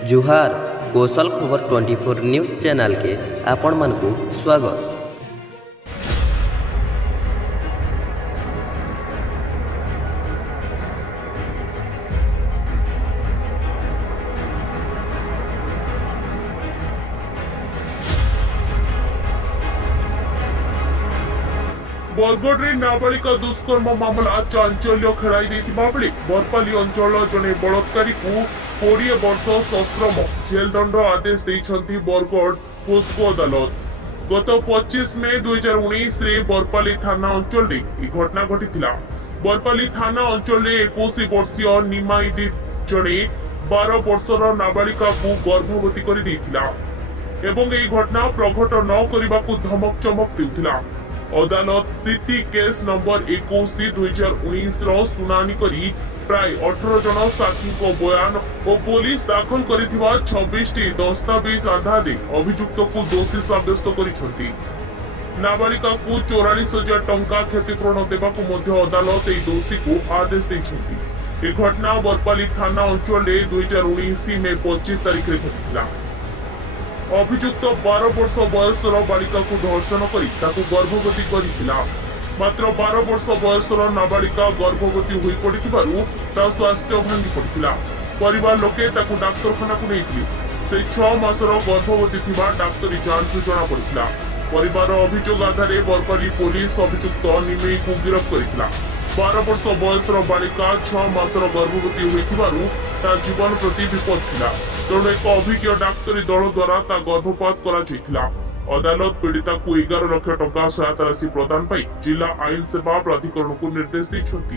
जुहार कौशल खबर 24 news channel के आपण मानकु स्वागत। बरगढ़ रे नाबालिका दुष्कर्म मामला चांचल्य खेलाई देथिबा बेले बरपाली अंचल जने बलात्कारी को 20 वर्ष सश्रम जेल दंड आदेश देइछंती बरगढ़ पोस्को अदालत। गत 25 मई 2019 रे बरपाली थाना अंचल रे ई घटना घटिथिला। बरपाली थाना अंचल रे 21 वर्षीय निमाईदी जने 12 वर्षर नाबालिका को गर्भवती करि देथिला एवं एई घटना प्रघट न करिबाकू धमक चमक देउथिला। अदालत सिटी केस नंबर 21/2019 सुनानी करी प्राय 18 जन साक्षी को बयान और पुलिस दाखल करिथिबा 26 टी दस्तावेज आधार अभियुक्त को दोषी साब्यस्त करिसंती। नाबालिका को 44,000 टंका क्षतिपूरण देबाकू मध्य अदालत एई दोषी को आदेश दैछंती। ए घटना बरपाली थाना अंचल 2019 में 25 तारिख रे घटिला। अभियुक्त 12 वर्ष बयसर बालिका को धर्षण करी ताकू गर्भवती करिथिला। मात्र 12 वर्ष बयसर नाबालिका गर्भवती होई पड़िथिबारु ता स्वास्थ्य भांगी पड़िथिला। परिवार लोके ताकू डाक्तरखाना को नेइथिले। से 6 मासर गर्भवती थिबा डाक्तरी जांच जना पड़िथिला। परिवार अभियोग आधार बरपाली पुलिस अभियुक्त निमेई को गिरफ्त करिथिला। 12 वर्ष बयसर बालिका 6 मासर गर्भवती होइथिबारु ता जीवन प्रति विपद थिला। तेणु एक अभिज्ञ डाक्तरी दल द्वारा ता गर्भपात करा जायथिला। अदालत पीड़िता को 11 लाख टंका सहायता राशि प्रदान पाई जिला आईन सेवा प्राधिकरण को निर्देश दैछंती।